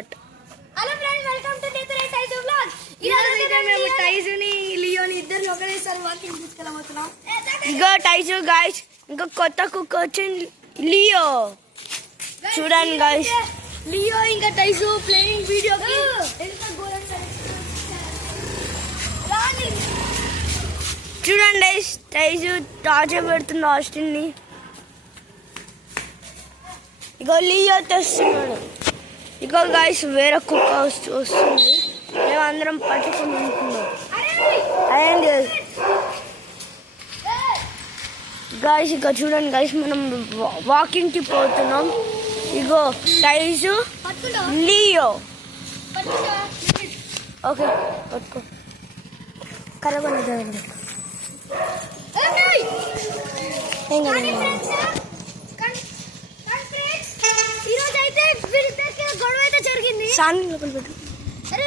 Hello friends, welcome to నేతరేట్ టైజు vlog. ఈ రోజు అయితే మేము టైజుని లియోని ఇద్దరిని ఒకేసారి వాకింగ్ తీసుకెళ్ళబోతున్నాం. ఇగో టైజు గైస్, ఇంకా కొత్త కుక్క వచ్చింది లియో. చూడండి గైస్, లియో ఇంకా టైజు ప్లేయింగ్ వీడియో చూడండి గైస్, టైజు టార్చర్ పెడుతుంది ఆస్టిన్ ని. ఇగో లియో తెస్తున్నాడు. ఇగో గైస్, వేరే కుక్క వస్తుంది, మేమందరం పట్టుకుని ఉంటున్నాం. అదేంటి గైస్, ఇక చూడండి గైస్, మనం వాకింగ్ కి పోతున్నాం. ఇగో టైజు లియో. ఓకే పట్టుకో, కరగొని ఏం కదా.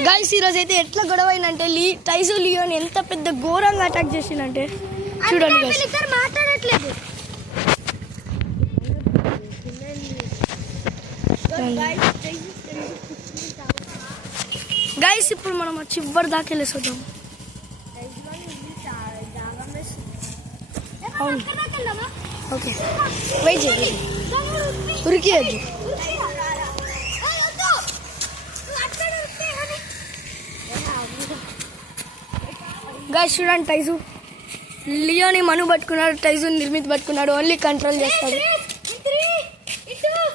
గైస్, ఈరోజు అయితే ఎట్లా గొడవ అయిందంటే టైజు లియోని ఎంత పెద్ద ఘోరంగా అటాక్ చేసిందంటే చూడండి మాట్లాడట్లేదు. గైస్, ఇప్పుడు మనం చివరి దాకా వెళ్ళేసొద్దాం. ఓకే వెయిట్ చేయండి, ఉరికియద్దు. గైస్ చూడండి, టైజు లియోని మను పట్టుకున్నాడు, టైజు నిర్మిత్ పట్టుకున్నాడు. ఓన్లీ కంట్రోల్ చేస్తాడు.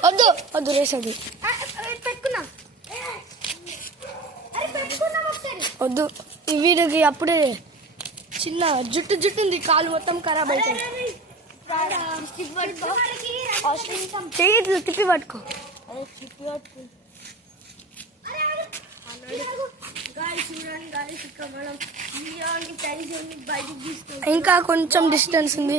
వద్దు వద్దు, రేసదు వద్దు. వీడికి అప్పుడే చిన్న జుట్టు ఉంది, కాలు మొత్తం ఖరాబ్ అవుతుంది. తిప్పి పట్టుకో. ఇంకా కొంచెం డిస్టెన్స్ ఉంది.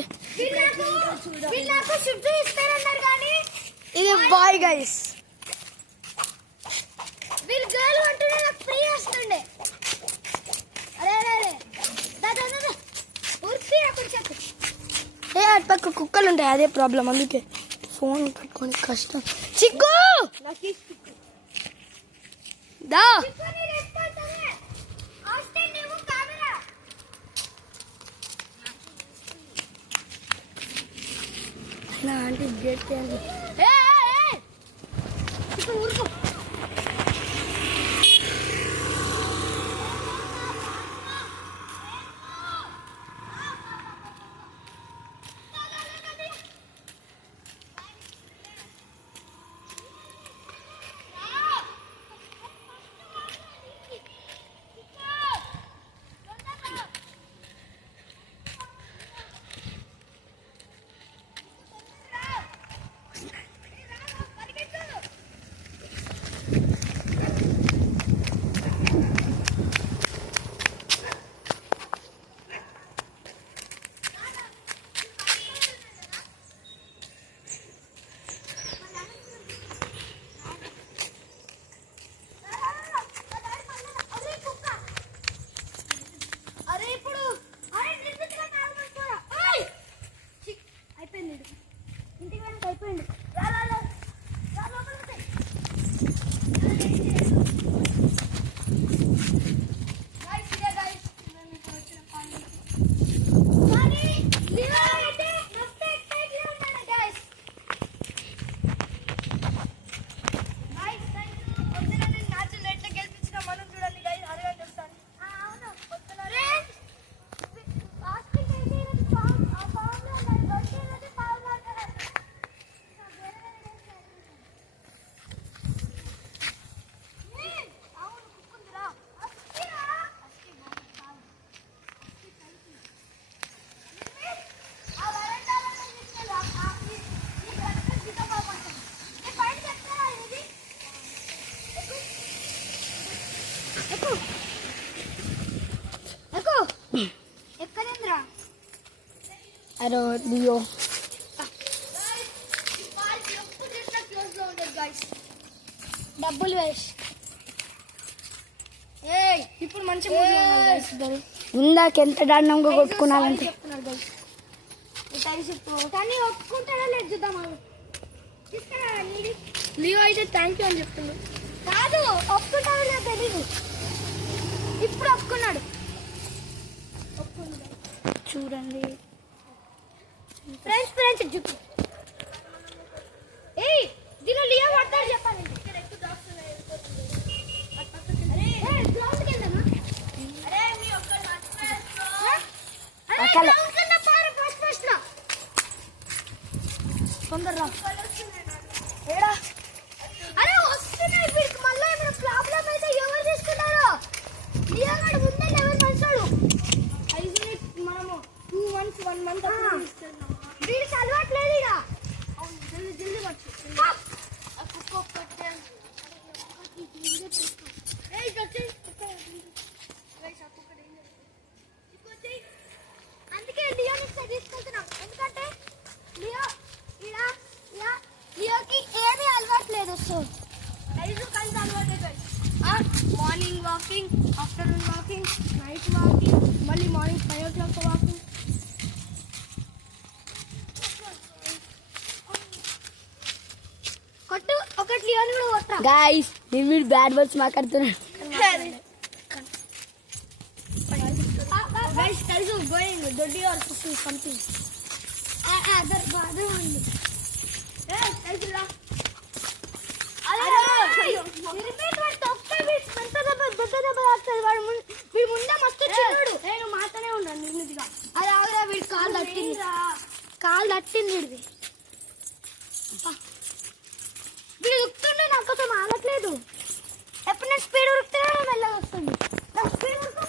ఇది బాయ్ గైస్. అటు పక్క కుక్కలు ఉంటాయి, అదే ప్రాబ్లం. అందుకే ఫోన్ పట్టుకొని కష్టం. చిక్కు దా ఆంటీ గేట్ ఊరుకో. అరే లియో, డబ్బులు వేసి ఇప్పుడు మంచిగా ఇందాక ఎంత దండంగా కొట్టుకున్నారంటే కానీ ఒప్పుకుంటాడా లేదు చూద్దాం. లియో అయితే థ్యాంక్ యూ అని చెప్తున్నాడు. కాదు చూడండి. ఫ్రెండ్స్ ఫ్రెండ్స్ జుట్టు ఏయ్ దీనిలో లియో పడతాడు చెప్పాలండి. ఇక్కడ ఎక్కువ డాగ్స్ ఉన్నాయి. అరే గ్రౌండ్ కి వెళ్దామా? అరే మీ ఒక్క అరే గ్రౌండ్ కి వెళ్దాం పారు ఫస్ట్ రా. తొందరగా ఏడా అరే వస్తున్నాయి వీడికి మళ్ళీ ఏమైనా ప్రాబ్లం అయితే ఎవరు తీసుకుంటారో? లియో గాడు ముందే లెవెల్ మంచాడు. ఐదుని మనము 2 months 1 month వీడికి అలవాట్లేదు ఇక. జల్దీ జల్దీ వచ్చు. అందుకే లియోని తీసుకెళ్తున్నాం. ఎందుకంటే లియోకి ఏమీ అలవాట్లేదు. So morning walking, afternoon walking, night walking, మళ్ళీ మార్నింగ్ 5 o'clock వాకింగ్. కొట్టు ఒకటి లియోని కూడా కొట్టరా. గైస్ మీరు బ్యాడ్ వర్డ్స్ మాట్లాడుతున్నారు. గైస్ టైజు గోయింగ్ దొడ్డి ఆర్ పుషింగ్ సంథింగ్. అదర్ బాధ ఉంది. టైజులా ముందే మస్తు చిన్నడు. నేను మాతనే ఉన్నాను నిర్మితిగా. అది ఆగురా వీడి కాలు తట్టింది. కాలు తట్టింది వీడిది. వీడు ఉరుకుతుండే నా కోసం ఆగట్లేదు. ఎప్పుడు నేను స్పీడ్ ఉరుకుతున్నా మెల్లగా వస్తుంది. స్పీడ్ ఉరుకు